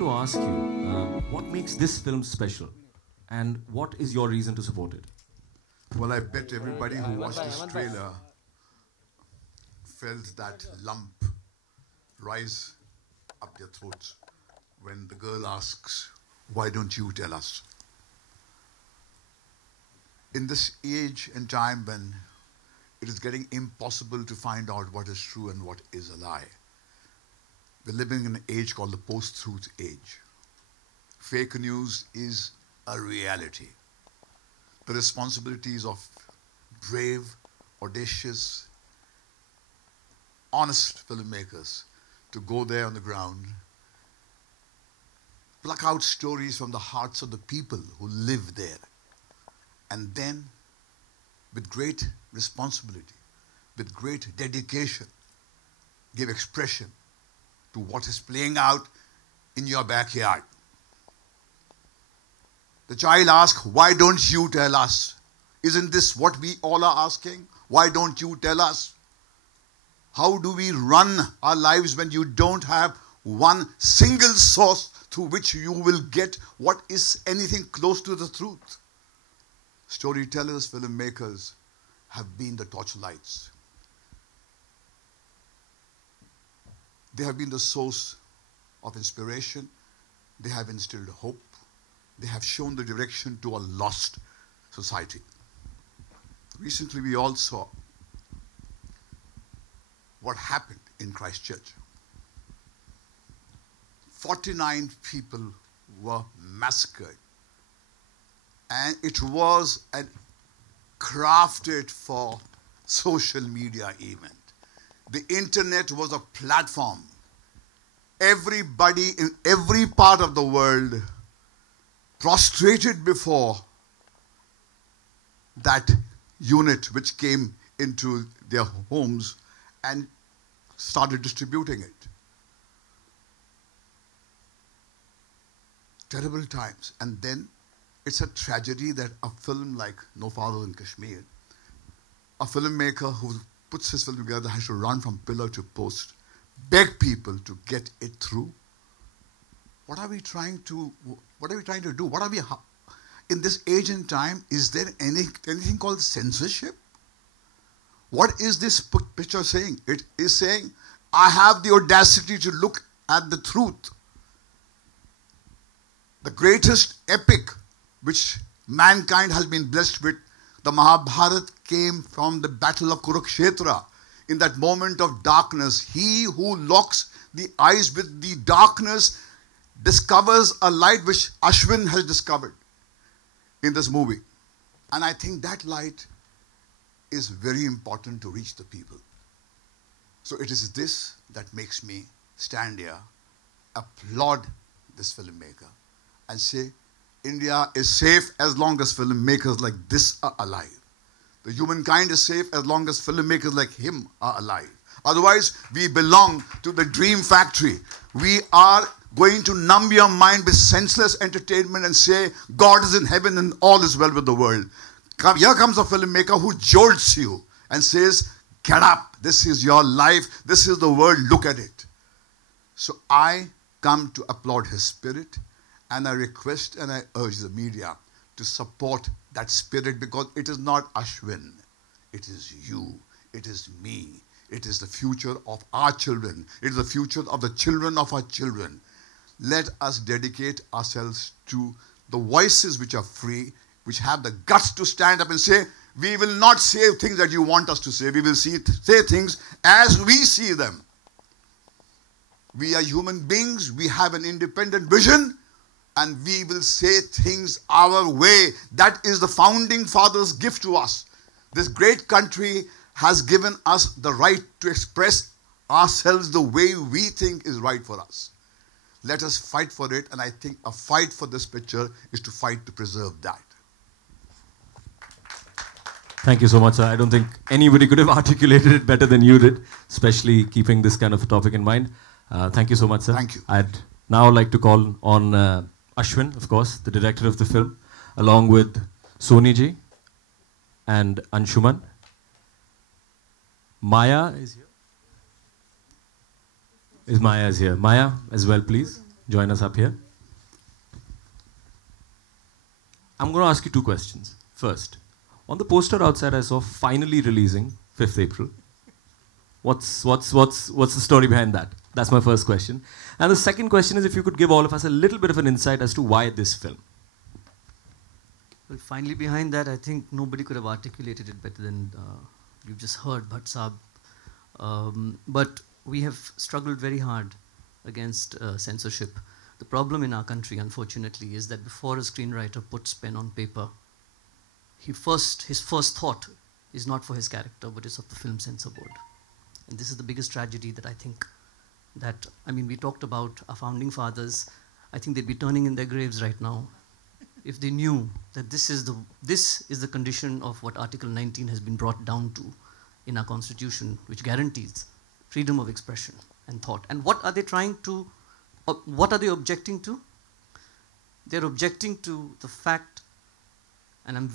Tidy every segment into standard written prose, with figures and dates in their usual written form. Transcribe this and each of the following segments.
wanted to ask you, what makes this film special? And what is your reason to support it? Well, I bet everybody who watched this trailer felt that lump rise up their throats when the girl asks, "Why don't you tell us?" In this age and time when it is getting impossible to find out what is true and what is a lie, we're living in an age called the post-truth age. Fake news is a reality. The responsibilities of brave, audacious, honest filmmakers to go there on the ground, pluck out stories from the hearts of the people who live there, and then, with great responsibility, with great dedication, give expression to what is playing out in your backyard. The child asks, "Why don't you tell us?" Isn't this what we all are asking? Why don't you tell us? How do we run our lives when you don't have one single source through which you will get what is anything close to the truth? Storytellers, filmmakers have been the torchlights. They have been the source of inspiration. They have instilled hope. They have shown the direction to a lost society. Recently, we all saw what happened in Christchurch. 49 people were massacred. And it was a crafted for social media event. The internet was a platform. Everybody in every part of the world prostrated before that unit which came into their homes and started distributing it. Terrible times. And then it's a tragedy that a film like No Fathers in Kashmir, a filmmaker who puts his film together has to run from pillar to post, beg people to get it through. What are we trying to do? What are we, in this age and time, is there anything called censorship? What is this picture saying? It is saying, I have the audacity to look at the truth. The greatest epic which mankind has been blessed with, the Mahabharata, came from the battle of Kurukshetra. In that moment of darkness, he who locks the eyes with the darkness discovers a light which Ashwin has discovered in this movie. And I think that light is very important to reach the people. So it is this that makes me stand here, applaud this filmmaker, and say, India is safe as long as filmmakers like this are alive. The humankind is safe as long as filmmakers like him are alive. Otherwise, we belong to the dream factory. We are going to numb your mind with senseless entertainment and say, God is in heaven and all is well with the world. Here comes a filmmaker who jolts you and says, get up, this is your life, this is the world, look at it. So I come to applaud his spirit, and I request and I urge the media to support that spirit, because it is not Ashwin, it is you, it is me, it is the future of our children, it is the future of the children of our children. Let us dedicate ourselves to the voices which are free, which have the guts to stand up and say, we will not say things that you want us to say, we will say things as we see them. We are human beings, we have an independent vision, and we will say things our way. That is the founding fathers' gift to us. This great country has given us the right to express ourselves the way we think is right for us. Let us fight for it, and I think a fight for this picture is to fight to preserve that. Thank you so much, sir. I don't think anybody could have articulated it better than you did, especially keeping this kind of a topic in mind. Thank you so much, sir. Thank you. I'd now like to call on Ashwin, of course, the director of the film, along with Soni ji and Anshuman. Maya is here. Maya as well, please? join us up here. I'm going to ask you two questions. First, on the poster outside I saw finally releasing 5th April. What's the story behind that? That's my first question. And the second question is if you could give all of us a little bit of an insight as to why this film. Well, finally behind that, I think nobody could have articulated it better than you've just heard, Bhatt Saab. But we have struggled very hard against censorship. The problem in our country, unfortunately, is that before a screenwriter puts pen on paper, his first thought is not for his character, but is of the Film Censor Board. And this is the biggest tragedy that I think that, I mean, we talked about our founding fathers. I think they'd be turning in their graves right now if they knew that this is the condition of what Article 19 has been brought down to in our Constitution, which guarantees freedom of expression and thought. And what are they what are they objecting to? They're objecting to the fact, and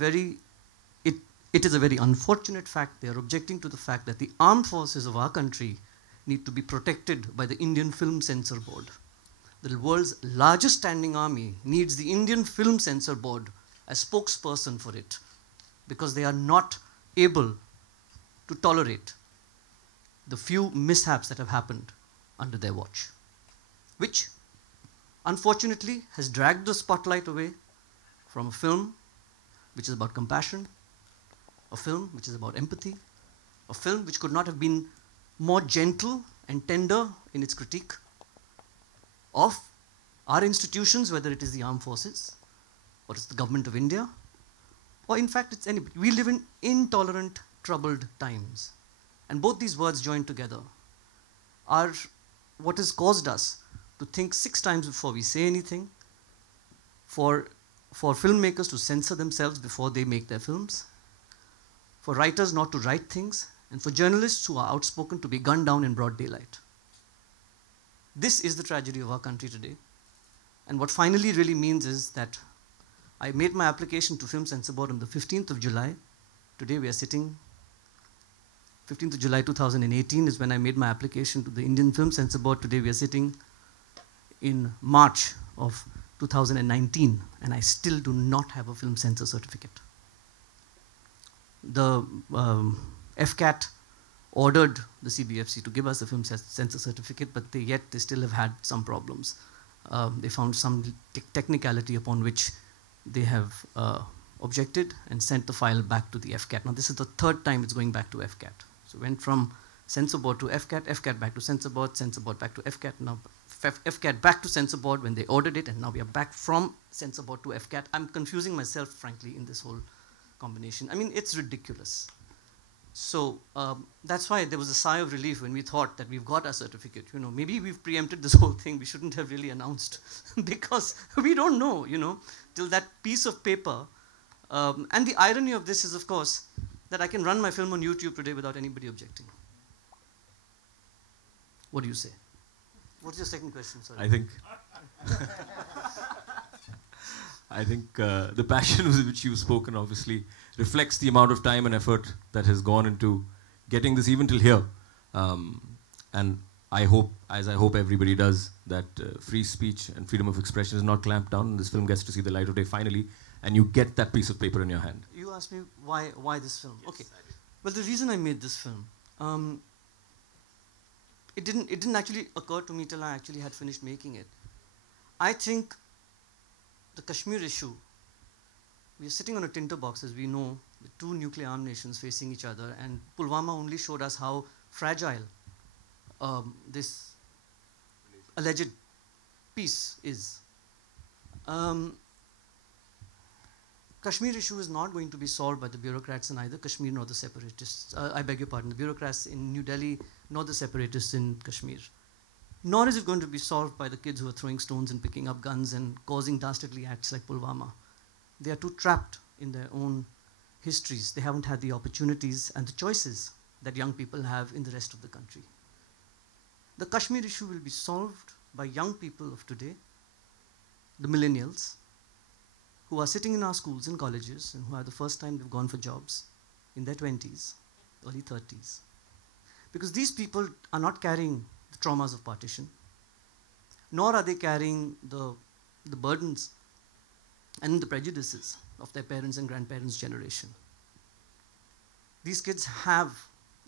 it is a very unfortunate fact, they are objecting to the fact that the armed forces of our country need to be protected by the Indian Film Censor Board. The world's largest standing army needs the Indian Film Censor Board as spokesperson for it, because they are not able to tolerate the few mishaps that have happened under their watch, which unfortunately has dragged the spotlight away from a film which is about compassion, a film which is about empathy, a film which could not have been more gentle and tender in its critique of our institutions, whether it is the armed forces, or it's the government of India, or in fact it's anybody. We live in intolerant, troubled times. And both these words joined together are what has caused us to think 6 times before we say anything, for filmmakers to censor themselves before they make their films, for writers not to write things, and for journalists who are outspoken to be gunned down in broad daylight. This is the tragedy of our country today. And what finally really means is that I made my application to Film Censor Board on the 15th of July. Today we are sitting, 15th of July 2018 is when I made my application to the Indian Film Censor Board. Today we are sitting in March of 2019, and I still do not have a film censor certificate. The FCAT ordered the CBFC to give us a film censor certificate, but they still have had some problems. They found some technicality upon which they have objected and sent the file back to the FCAT. Now this is the 3rd time it's going back to FCAT. So it went from Censor Board to FCAT, FCAT back to Censor Board back to FCAT, now FCAT back to Censor Board when they ordered it, and now we are back from Censor Board to FCAT. I'm confusing myself, frankly, in this whole combination. I mean, it's ridiculous. So that's why there was a sigh of relief when we thought that we've got our certificate. You know, maybe we've preempted this whole thing. We shouldn't have really announced because we don't know, you know, till that piece of paper. And the irony of this is, of course, that I can run my film on YouTube today without anybody objecting. What do you say? What's your second question? Sorry. I think the passion with which you've spoken obviously reflects the amount of time and effort that has gone into getting this even till here. And I hope, as I hope everybody does, that free speech and freedom of expression is not clamped down and this film gets to see the light of day finally, and you get that piece of paper in your hand. You asked me why this film. Yes, okay. Well, the reason I made this film, it didn't actually occur to me till I actually had finished making it. I think the Kashmir issue, we are sitting on a tinderbox, as we know, with 2 nuclear armed nations facing each other, and Pulwama only showed us how fragile this alleged peace is. Kashmir issue is not going to be solved by the bureaucrats in either Kashmir nor the separatists. I beg your pardon, the bureaucrats in New Delhi nor the separatists in Kashmir. Nor is it going to be solved by the kids who are throwing stones and picking up guns and causing dastardly acts like Pulwama. They are too trapped in their own histories. They haven't had the opportunities and the choices that young people have in the rest of the country. The Kashmir issue will be solved by young people of today, the millennials, who are sitting in our schools and colleges and who are the first time they've gone for jobs in their 20s, early 30s. Because these people are not carrying the traumas of partition. nor are they carrying the burdens and the prejudices of their parents' and grandparents' generation. These kids have,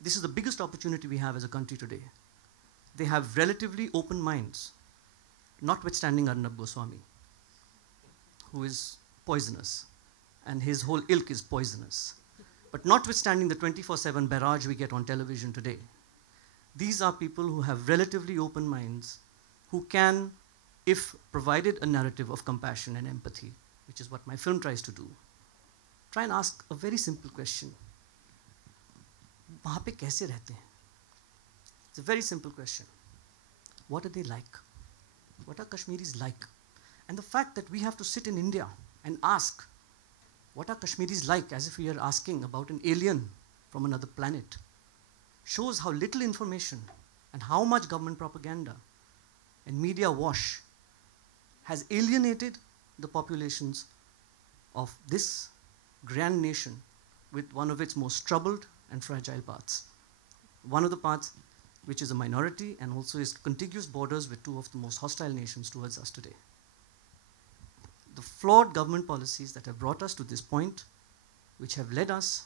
this is the biggest opportunity we have as a country today. They have relatively open minds, notwithstanding Arnab Goswami, who is poisonous, and his whole ilk is poisonous. But notwithstanding the 24/7 barrage we get on television today, these are people who have relatively open minds, who can, if provided a narrative of compassion and empathy, which is what my film tries to do, try and ask a very simple question. वहाँ पे कैसे रहते हैं? It's a very simple question. What are they like? What are Kashmiris like? And the fact that we have to sit in India and ask, what are Kashmiris like, as if we are asking about an alien from another planet, shows how little information and how much government propaganda and media wash has alienated the populations of this grand nation with one of its most troubled and fragile parts. One of the parts which is a minority and also is contiguous borders with two of the most hostile nations towards us today. The flawed government policies that have brought us to this point, which have led us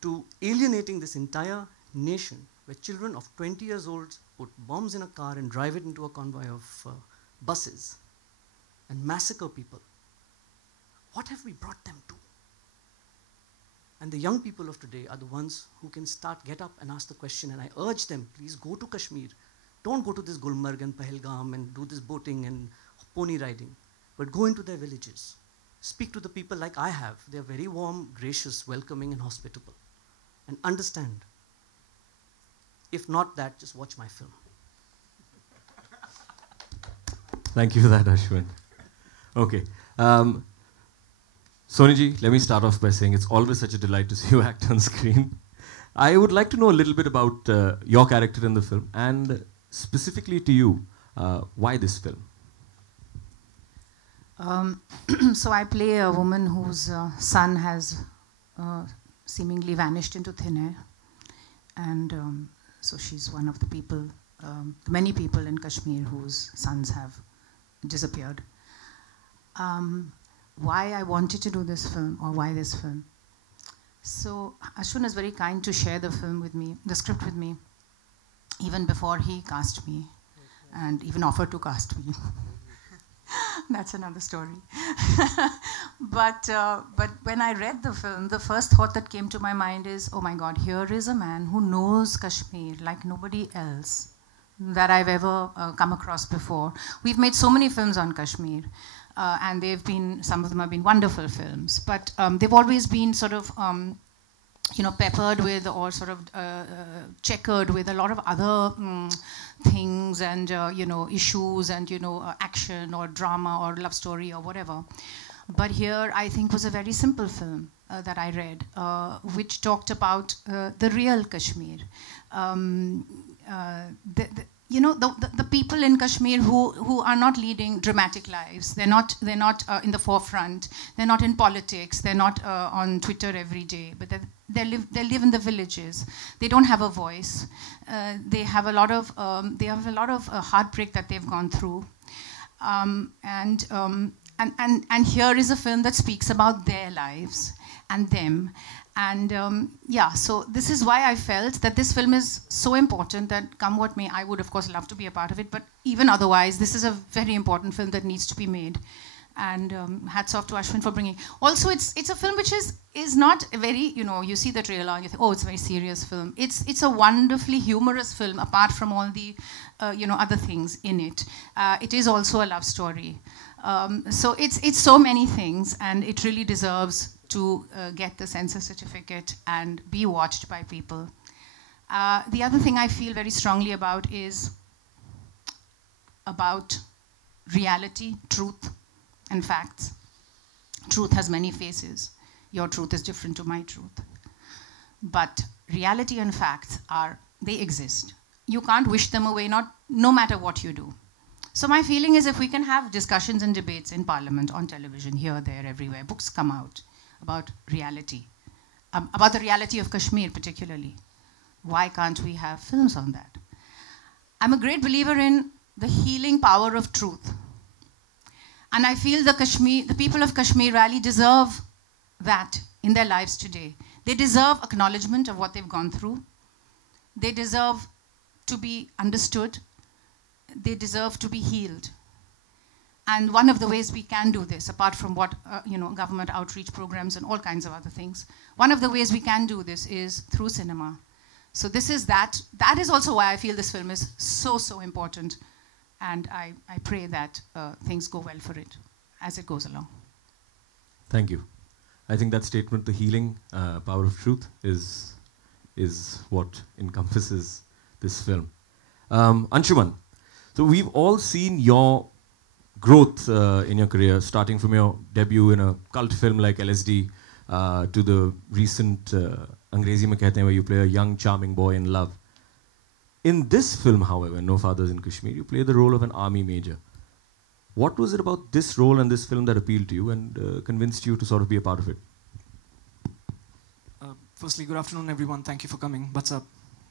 to alienating this entire nation, where children of 20 years old put bombs in a car and drive it into a convoy of buses and massacre people. What have we brought them to? And the young people of today are the ones who can get up and ask the question, and I urge them, please go to Kashmir. Don't go to this Gulmarg and Pahalgam and do this boating and pony riding, but go into their villages. Speak to the people like I have. They are very warm, gracious, welcoming, and hospitable. And understand. If not that, just watch my film. Thank you for that, Ashwin. Okay. Soniji, let me start off by saying it's always such a delight to see you act on screen. I would like to know a little bit about your character in the film, and specifically to you, why this film? So I play a woman whose son has seemingly vanished into thin air. And so she's one of the people, many people in Kashmir whose sons have disappeared. Why I wanted to do this film, or why this film? So Ashwin is very kind to share the film with me, the script with me, even before he cast me, and even offered to cast me. That's another story. But when I read the film, the first thought that came to my mind is, oh my God, here is a man who knows Kashmir like nobody else that I've ever come across before. We've made so many films on Kashmir. And some of them have been wonderful films, but they've always been sort of, peppered with or sort of checkered with a lot of other things and, issues and, action or drama or love story or whatever. But here, I think, was a very simple film that I read, which talked about the real Kashmir. The people in Kashmir who are not leading dramatic lives. They're not in the forefront. They're not in politics. They're not on Twitter every day. But they live in the villages. They don't have a voice. They have a lot of heartbreak that they've gone through. And here is a film that speaks about their lives and them. And so this is why I felt that this film is so important that come what may, I would of course love to be a part of it, but even otherwise, this is a very important film that needs to be made. And hats off to Ashwin for bringing. Also, it's a film which is not very, you see the trailer and you think, oh, it's a very serious film. It's a wonderfully humorous film, apart from all the, other things in it. It is also a love story. So it's so many things, and it really deserves to get the censor certificate and be watched by people. The other thing I feel very strongly about is about reality, truth, and facts. Truth has many faces. Your truth is different to my truth. But reality and facts they exist. You can't wish them away, no matter what you do. So my feeling is if we can have discussions and debates in Parliament, on television, here, there, everywhere, books come out about reality, about the reality of Kashmir particularly. Why can't we have films on that? I'm a great believer in the healing power of truth. And I feel the people of Kashmir really deserve that in their lives today. They deserve acknowledgement of what they've gone through. They deserve to be understood. They deserve to be healed. And one of the ways we can do this, apart from what, government outreach programs and all kinds of other things, one of the ways we can do this is through cinema. So this is that. That is also why I feel this film is so, so important. And I pray that things go well for it as it goes along. Thank you. I think that statement, the healing power of truth, is what encompasses this film. Anshuman, so we've all seen your growth in your career, starting from your debut in a cult film like LSD to the recent Angrezi Mein Kehte Hain, where you play a young, charming boy in love. In this film, however, No Fathers in Kashmir, you play the role of an army major. What was it about this role and this film that appealed to you and convinced you to sort of be a part of it? Firstly, good afternoon, everyone. Thank you for coming. What's up?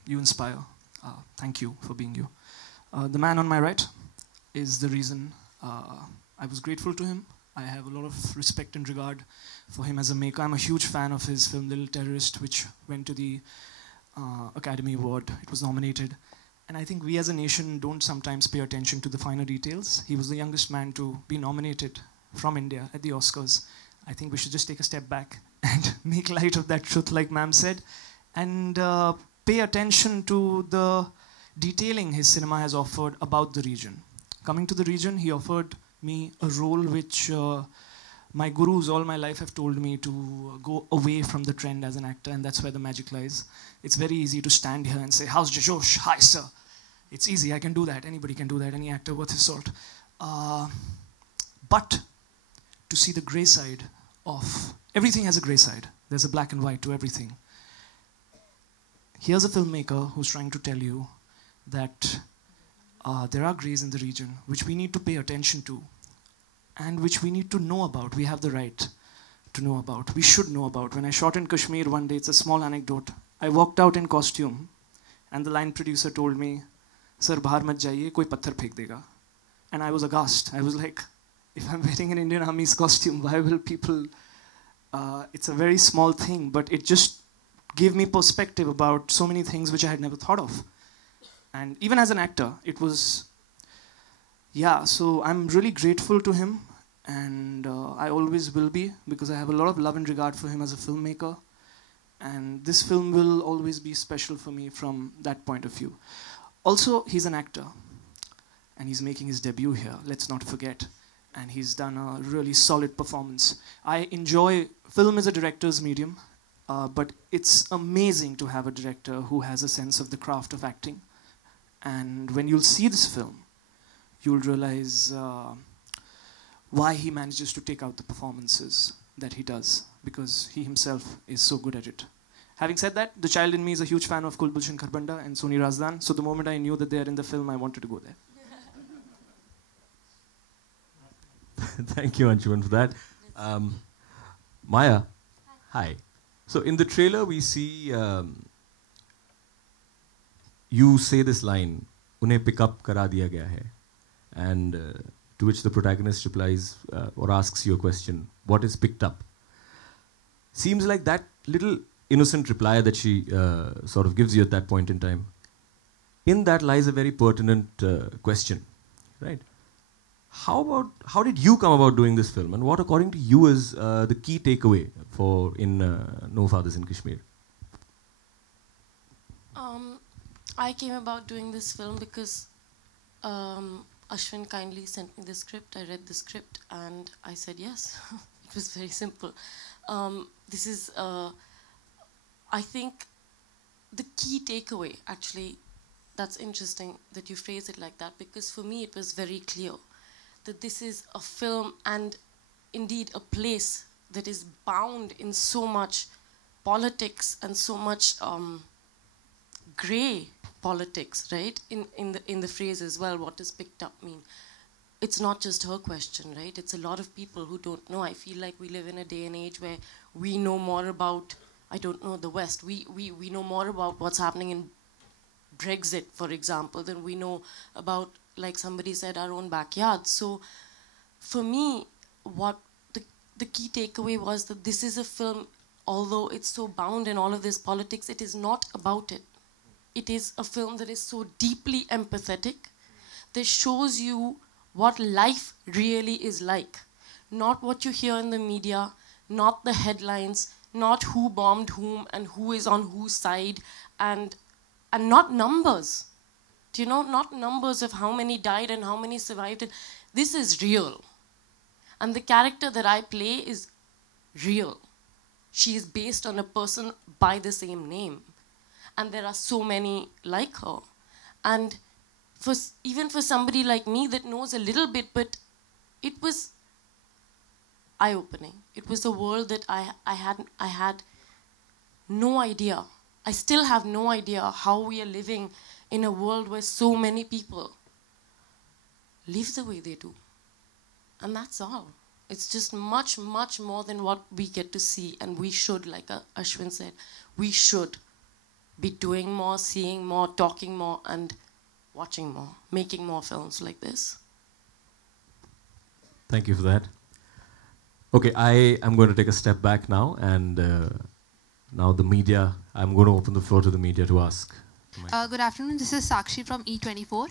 You inspire. Thank you for being you. The man on my right is the reason I was grateful to him. I have a lot of respect and regard for him as a maker. I'm a huge fan of his film Little Terrorist, which went to the Academy Award. It was nominated. And I think we as a nation don't sometimes pay attention to the finer details. He was the youngest man to be nominated from India at the Oscars. I think we should just take a step back and make light of that truth, like ma'am said, and pay attention to the detailing his cinema has offered about the region. Coming to the region, he offered me a role which my gurus all my life have told me to go away from the trend as an actor, and that's where the magic lies. It's very easy to stand here and say, how's Josh? Hi, sir. It's easy, I can do that. Anybody can do that, any actor worth his salt. But to see the grey side of, everything has a grey side. There's a black and white to everything. Here's a filmmaker who's trying to tell you that there are greys in the region which we need to pay attention to and which we need to know about. We have the right to know about. We should know about. When I shot in Kashmir one day, it's a small anecdote. I walked out in costume and the line producer told me, Sir, bahar mat jaiye, koi patthar phek dega. And I was aghast. I was like, if I'm wearing an Indian Army's costume, why will people... it's a very small thing, but it just gave me perspective about so many things which I had never thought of. And even as an actor, it was... Yeah, so I'm really grateful to him, and I always will be, because I have a lot of love and regard for him as a filmmaker. And this film will always be special for me from that point of view. Also, he's an actor, and he's making his debut here, let's not forget. And he's done a really solid performance. I enjoy... Film is a director's medium, but it's amazing to have a director who has a sense of the craft of acting. And when you'll see this film, you'll realize why he manages to take out the performances that he does, because he himself is so good at it. Having said that, the child in me is a huge fan of Kulbhushan Kharbanda and Soni Razdan, so the moment I knew that they are in the film, I wanted to go there. Thank you, Anshuman, for that. Maya, hi. So in the trailer, we see you say this line, "Unhe pick up kara diya gaya hai," and to which the protagonist replies or asks you a question, "What is picked up?" Seems like that little innocent reply that she sort of gives you at that point in time. In that lies a very pertinent question, right? How did you come about doing this film, and what, according to you, is the key takeaway for in No Fathers in Kashmir? I came about doing this film because Ashwin kindly sent me the script. I read the script and I said yes. It was very simple. This is, I think, the key takeaway. Actually, that's interesting that you phrase it like that, because for me it was very clear that this is a film and indeed a place that is bound in so much politics and so much grey politics, right? In the phrase as well, what does picked up mean? It's not just her question, right? It's a lot of people who don't know. I feel like we live in a day and age where we know more about, I don't know, the West. We know more about what's happening in Brexit, for example, than we know about like somebody said, our own backyard. So for me, what the key takeaway was that this is a film, although it's so bound in all of this politics, it is not about it. It is a film that is so deeply empathetic, that shows you what life really is like. Not what you hear in the media, not the headlines, not who bombed whom and who is on whose side, and not numbers. Do you know, not numbers of how many died and how many survived. This is real. And the character that I play is real. She is based on a person by the same name. And there are so many like her. And even for somebody like me that knows a little bit, but it was eye-opening. It was a world that I had no idea. I still have no idea how we are living in a world where so many people live the way they do. And that's all. It's just much, much more than what we get to see. And we should, like Ashwin said, we should be doing more, seeing more, talking more, and watching more, making more films like this. Thank you for that. Okay, I am going to take a step back now, and now the media, I'm going to open the floor to the media to ask. Good afternoon, this is Sakshi from E24.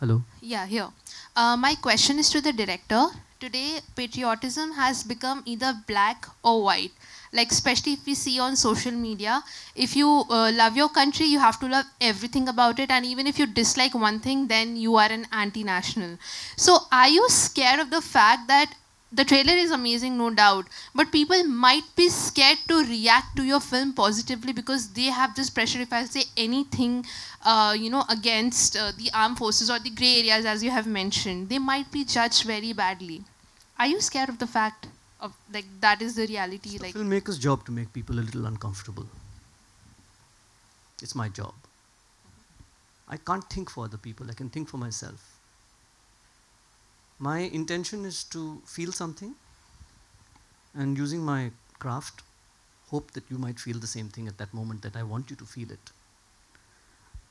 Hello. Yeah, here. My question is to the director. Today, patriotism has become either black or white. Like, especially if we see on social media, if you love your country, you have to love everything about it. And even if you dislike one thing, then you are an anti-national. So are you scared of the fact that the trailer is amazing, no doubt, but people might be scared to react to your film positively because they have this pressure? If I say anything, against the armed forces or the grey areas, as you have mentioned, they might be judged very badly. Are you scared of the fact of, like, that is the reality? It's like the filmmaker's job to make people a little uncomfortable. It's my job. I can't think for other people. I can think for myself. My intention is to feel something, and using my craft, hope that you might feel the same thing at that moment that I want you to feel it.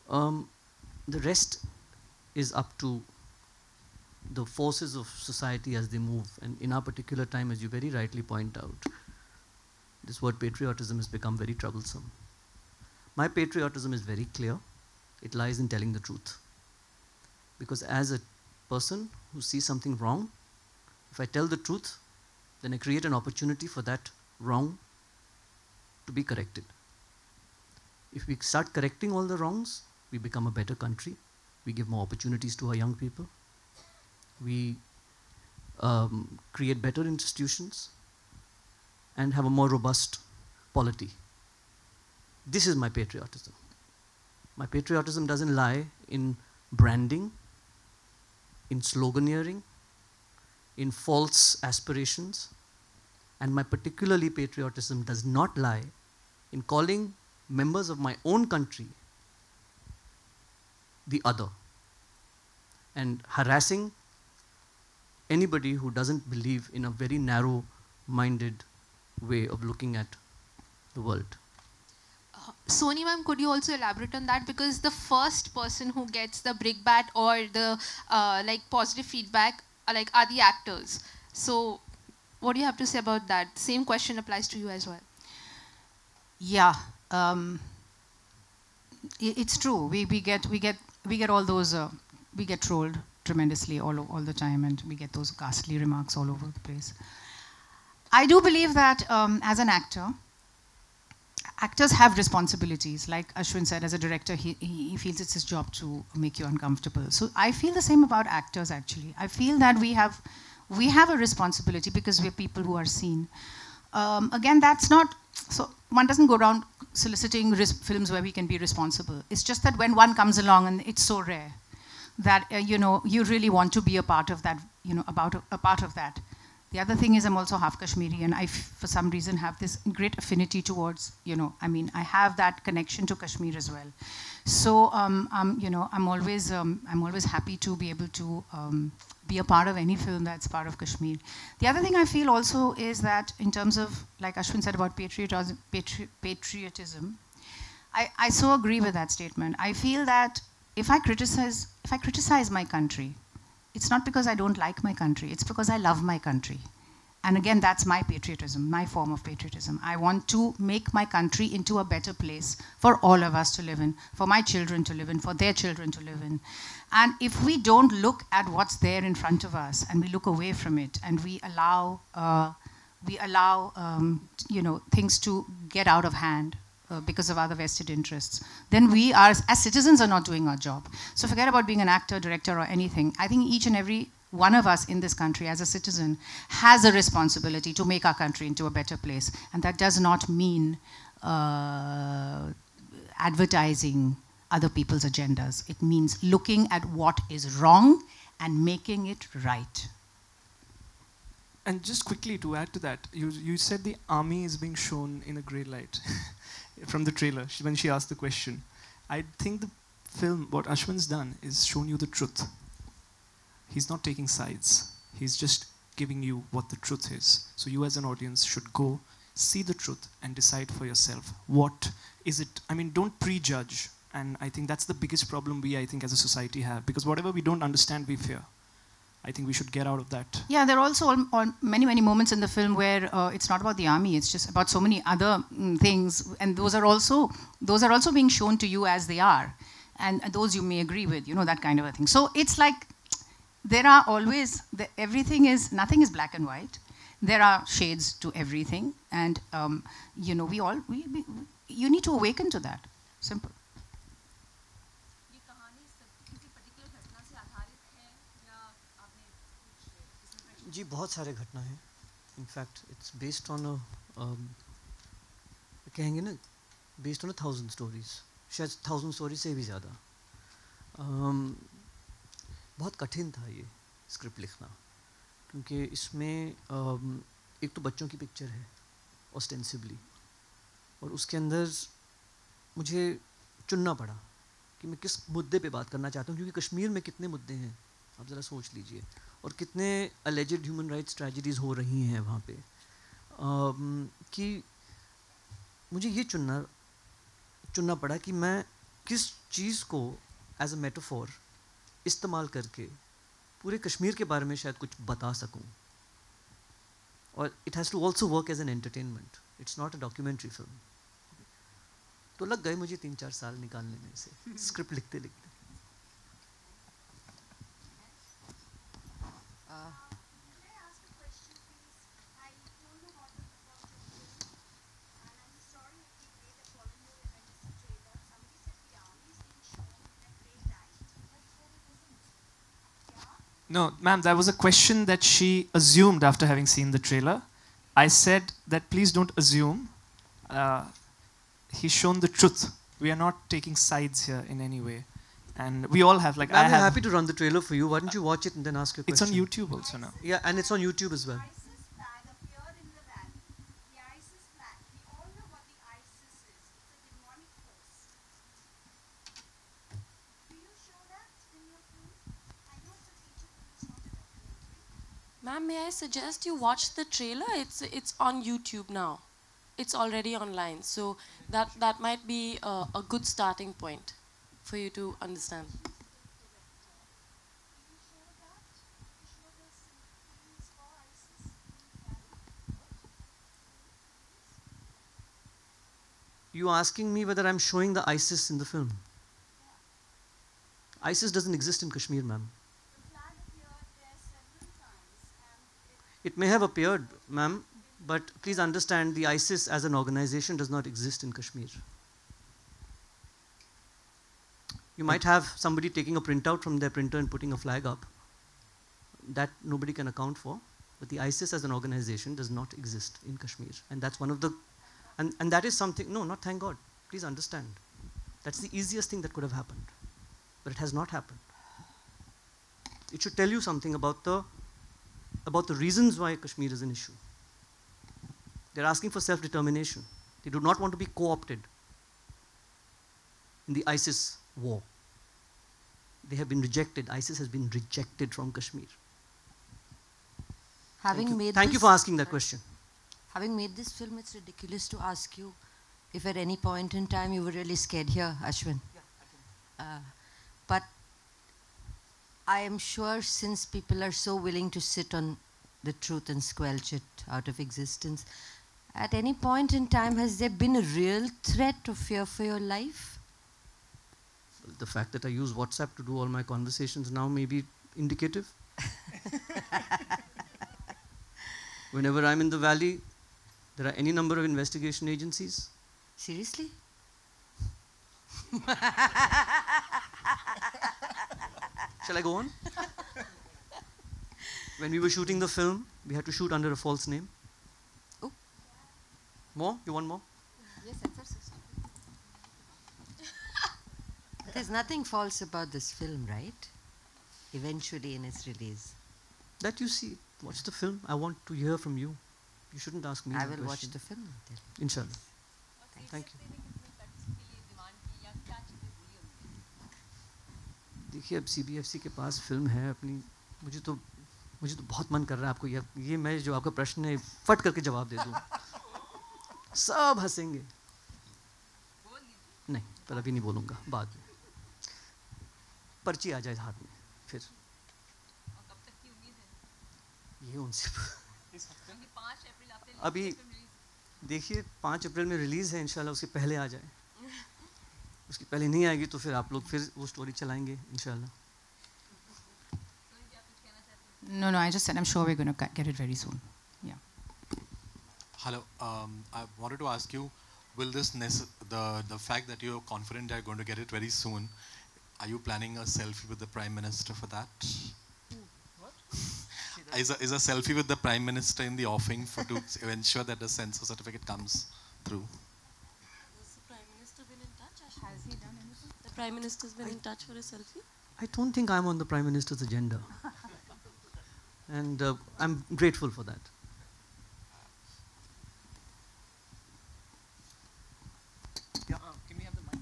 The rest is up to the forces of society as they move. And in our particular time, as you very rightly point out, this word patriotism has become very troublesome. My patriotism is very clear. It lies in telling the truth. Because as a person who sees something wrong, if I tell the truth, then I create an opportunity for that wrong to be corrected. If we start correcting all the wrongs, we become a better country. We give more opportunities to our young people. We create better institutions and have a more robust polity. This is my patriotism. My patriotism doesn't lie in branding, in sloganeering, in false aspirations. And my particularly patriotism does not lie in calling members of my own country the other and harassing anybody who doesn't believe in a very narrow-minded way of looking at the world. Soni ma'am, could you also elaborate on that? Because the first person who gets the brickbat or the positive feedback are the actors. So what do you have to say about that? Same question applies to you as well. Yeah, it's true. We get all those. We get trolled tremendously all the time, and we get those ghastly remarks all over the place. I do believe that as an actor, actors have responsibilities. Like Ashwin said, as a director, he feels it's his job to make you uncomfortable. So I feel the same about actors, actually. I feel that we have a responsibility because we're people who are seen. Again, that's not, so one doesn't go around soliciting films where we can be responsible. It's just that when one comes along, and it's so rare, that, you really want to be a part of that, a part of that. The other thing is I'm also half Kashmiri, and I, for some reason, have this great affinity towards, I have that connection to Kashmir as well. So, I'm always happy to be able to be a part of any film that's part of Kashmir. The other thing I feel also is that in terms of, like Ashwin said about patriotism, I so agree with that statement. I feel that if I criticize my country, it's not because I don't like my country, it's because I love my country. And again, that's my patriotism, my form of patriotism. I want to make my country into a better place for all of us to live in, for my children to live in, for their children to live in. And if we don't look at what's there in front of us and we look away from it and we allow things to get out of hand because of other vested interests, then we are, as citizens, are not doing our job. So forget about being an actor, director, or anything. I think each and every one of us in this country as a citizen has a responsibility to make our country into a better place. And that does not mean advertising other people's agendas. It means looking at what is wrong and making it right. And just quickly to add to that, you said the army is being shown in a grey light from the trailer when she asked the question. I think the film, what Ashwin's done, is shown you the truth. He's not taking sides. He's just giving you what the truth is. So you as an audience should go, see the truth and decide for yourself. What is it? I mean, don't prejudge. And I think that's the biggest problem we, I think, as a society have. Because whatever we don't understand, we fear. I think we should get out of that. Yeah, there are also many, many moments in the film where it's not about the army, it's just about so many other things. And those are also being shown to you as they are. And those you may agree with, you know, that kind of a thing. So it's like, there are always, nothing is black and white. There are shades to everything. And, you know, you need to awaken to that. Simple. जी बहुत सारे घटना हैं. In fact, it's based on a कहेंगे ना, based on 1,000 stories. शायद 1,000 stories से भी ज़्यादा. बहुत कठिन था ये स्क्रिप्ट लिखना, क्योंकि इसमें एक तो बच्चों की पिक्चर है ऑस्टेंसिबली, और उसके अंदर मुझे चुनना पड़ा कि मैं किस मुद्दे पे बात करना चाहता हूँ, क्योंकि कश्मीर में कितने मुद्दे हैं आप ज़रा सोच लीजिए, और कितने अलेजेड ह्यूमन राइट्स ट्रेजेडीज़ हो रही हैं वहाँ पे, कि मुझे ये चुनना पड़ा कि मैं किस चीज़ को एज अ मेटाफोर इस्तेमाल करके पूरे कश्मीर के बारे में शायद कुछ बता सकूं. और it has to also work as an entertainment, it's not a documentary film. तो लग गए मुझे 3-4 साल निकालने में से स्क्रिप्ट लिखते लिखते. No, ma'am, that was a question that she assumed after having seen the trailer. I said that please don't assume. He's shown the truth. We are not taking sides here in any way. And we all have, like, I'm happy to run the trailer for you. Why don't you watch it and then ask your question? It's on YouTube also now. Yeah, and it's on YouTube as well. Ma'am, may I suggest you watch the trailer? It's on YouTube now. It's already online, so that might be a good starting point for you to understand. You asking me whether I'm showing the ISIS in the film? ISIS doesn't exist in Kashmir, ma'am. It may have appeared, ma'am, but please understand the ISIS as an organization does not exist in Kashmir. You might have somebody taking a printout from their printer and putting a flag up. That nobody can account for. But the ISIS as an organization does not exist in Kashmir. And that's one of the, and that is something, no, not thank God. Please understand. That's the easiest thing that could have happened. But it has not happened. It should tell you something about the reasons why Kashmir is an issue. They're asking for self-determination. They do not want to be co-opted in the ISIS war. They have been rejected. ISIS has been rejected from Kashmir. Thank you for asking that question. Having made this film, it's ridiculous to ask you if at any point in time you were really scared here, Ashwin. I am sure since people are so willing to sit on the truth and squelch it out of existence, at any point in time, has there been a real threat or fear for your life? The fact that I use WhatsApp to do all my conversations now may be indicative. Whenever I'm in the valley, there are any number of investigation agencies. Seriously? Shall I go on? When we were shooting the film, we had to shoot under a false name. Oh. More? You want more? Yes, sir. There's nothing false about this film, right? Eventually in its release. That you see. Watch the film. I want to hear from you. You shouldn't ask me I that will watch question. the film. Then. Inshallah. Thank you. देखिए अब CBFC के पास film है अपनी मुझे तो बहुत मन कर रहा है आपको ये मैं जो आपका प्रश्न है फट करके जवाब दे दूं सब हंसेंगे नहीं पर अभी नहीं बोलूँगा बाद में पर्ची आ जाए हाथ में फिर ये उनसे अभी देखिए 5 अप्रैल में रिलीज़ है इंशाल्लाह उसके पहले आ जाए उसकी पहले नहीं आएगी तो फिर आप लोग फिर वो स्टोरी चलाएंगे इंशाल्लाह No, I just said I'm sure we're going to get it very soon. Yeah. Hello. I wanted to ask you, will this the fact that you're confident you're going to get it very soon, are you planning a selfie with the Prime Minister for that? What? Is a selfie with the Prime Minister in the offing to ensure that the censor certificate comes through? Has the Prime Minister been in touch? Has he done anything? The Prime Minister's been in touch for a selfie? I don't think I'm on the Prime Minister's agenda. And I'm grateful for that. Yeah. Can we have the mic?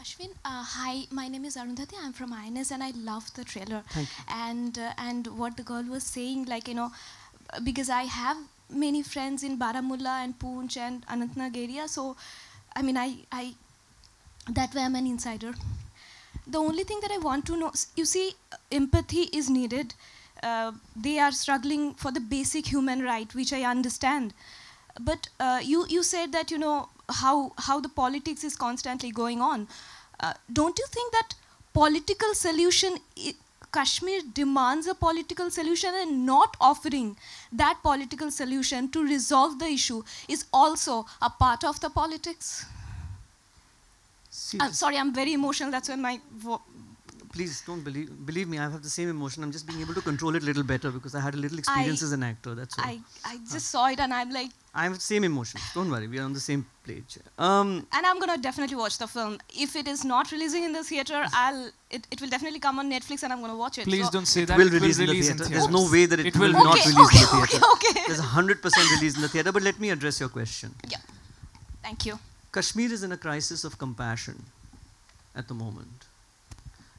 Ashwin, hi, my name is Arundhati. I'm from INS and I love the trailer. Thank you. And what the girl was saying, like, you know, because I have many friends in Baramulla and Poonch and Anantnag area, so, I mean, I that way I'm an insider. The only thing that I want to know, you see, empathy is needed. They are struggling for the basic human right, which I understand. But you said that, you know, how the politics is constantly going on. Don't you think that political solution, Kashmir demands a political solution, and not offering that political solution to resolve the issue is also a part of the politics? I'm sorry, I'm very emotional. That's when my please don't believe me. I have the same emotion. I'm just being able to control it a little better because I had a little experience as an actor. That's all. I just saw it and I'm like. I have the same emotions. Don't worry, we are on the same page. And I'm gonna definitely watch the film. If it is not releasing in the theater, it will definitely come on Netflix and I'm gonna watch it. Please don't say that. It will release in the theater. There's no way that it will not release in the theater. Okay. There's 100% release in the theater. But let me address your question. Yeah. Thank you. Kashmir is in a crisis of compassion at the moment.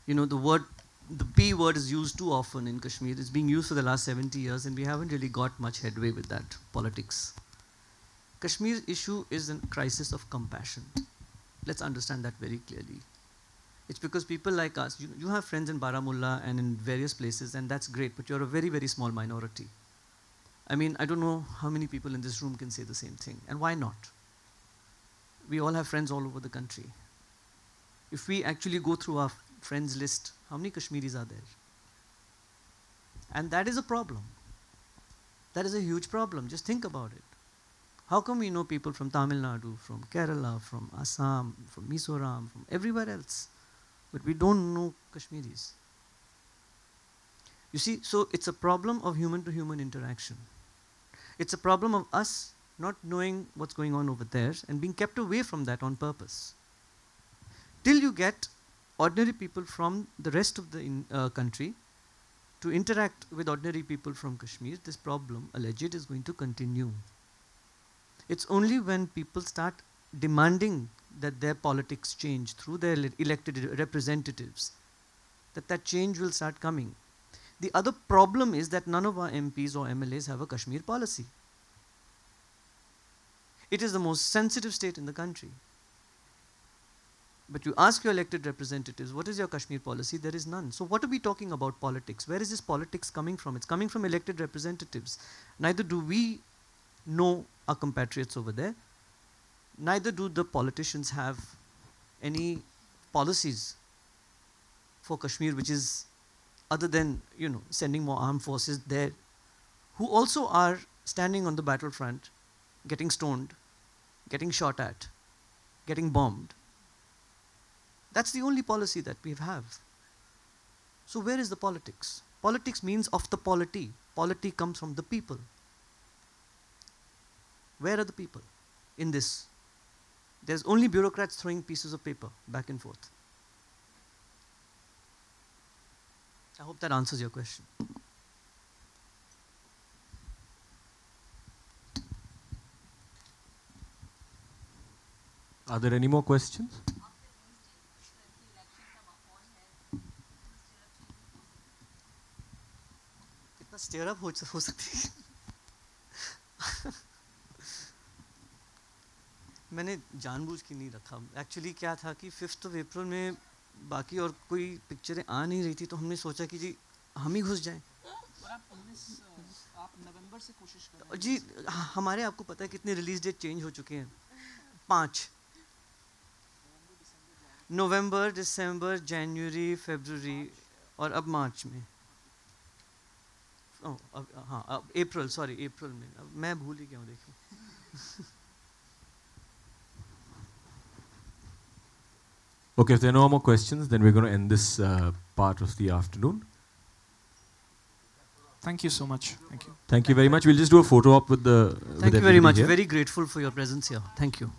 You know, the P word is used too often in Kashmir. It's being used for the last 70 years and we haven't really got much headway with that politics. Kashmir's issue is a crisis of compassion. Let's understand that very clearly. It's because people like us, you have friends in Baramulla and in various places and that's great, but you're a very, very small minority. I mean, I don't know how many people in this room can say the same thing. And why not? We all have friends all over the country. If we actually go through our friends list, how many Kashmiris are there? And that is a problem. That is a huge problem. Just think about it. How come we know people from Tamil Nadu, from Kerala, from Assam, from Mizoram, from everywhere else, but we don't know Kashmiris? You see, so it's a problem of human-to-human interaction. It's a problem of us not knowing what's going on over there and being kept away from that on purpose. Till you get ordinary people from the rest of the country to interact with ordinary people from Kashmir, this problem, alleged, is going to continue. It's only when people start demanding that their politics change through their elected representatives that change will start coming. The other problem is that none of our MPs or MLAs have a Kashmir policy. It is the most sensitive state in the country. But you ask your elected representatives, what is your Kashmir policy? There is none. So what are we talking about politics? Where is this politics coming from? It's coming from elected representatives. Neither do we know our compatriots over there, neither do the politicians have any policies for Kashmir, which is other than, you know, sending more armed forces there, who also are standing on the battlefront, getting stoned, getting shot at, getting bombed. That's the only policy that we have. So where is the politics? Politics means of the polity. Polity comes from the people. Where are the people in this? There's only bureaucrats throwing pieces of paper back and forth. I hope that answers your question. Are there any more questions? कितना stir up हो सकती है? मैंने जानबूझ के नहीं रखा. Actually क्या था कि 5th of April में बाकी और कोई पिक्चरें आ नहीं रही थी, तो हमने सोचा कि जी हम ही घुस जाएं. आप नवंबर से कोशिश कर रहे हैं जी हमारे, आपको पता है कितने रिलीज डेट चेंज हो चुके हैं? 5. नवंबर, दिसंबर, जनवरी, फरवरी और अब मार्च में. हाँ अब अप्रैल, सॉरी अप्रैल में. अब मैं भूल ही गया हूँ, देखिए. Okay, if there are no more questions, then we're going to end this part of the afternoon. Thank you so much. Thank you. Thank you very much. We'll just do a photo op with the. Thank you very much. Here. Very grateful for your presence here. Thank you.